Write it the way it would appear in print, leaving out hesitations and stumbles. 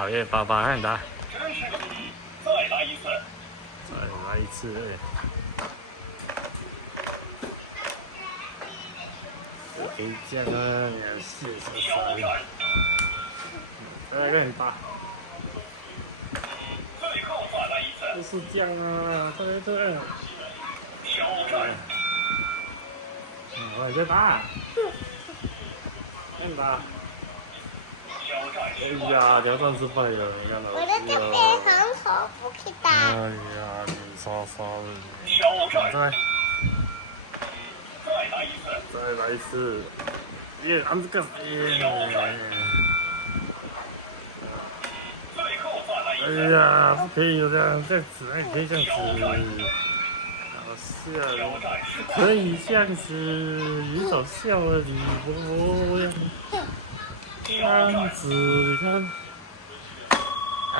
讨厌，爸爸看他，真是个谜，再来一次。再来一次。可以这样啊，你要试试看。再来个很大。最后再来一次。就是这样啊，这样。挑战。再打。更大。挑战失败。哎呀，挑战失败了，你看老我的这边很丑，不可以打。哎呀，你傻傻的。挑战。再来一次。再来一次。耶，按这个。耶。最后再来一次。哎呀，不可以这样子，还可以这样子。好笑，可以这样子，你找笑了你，这样子，你看，啊。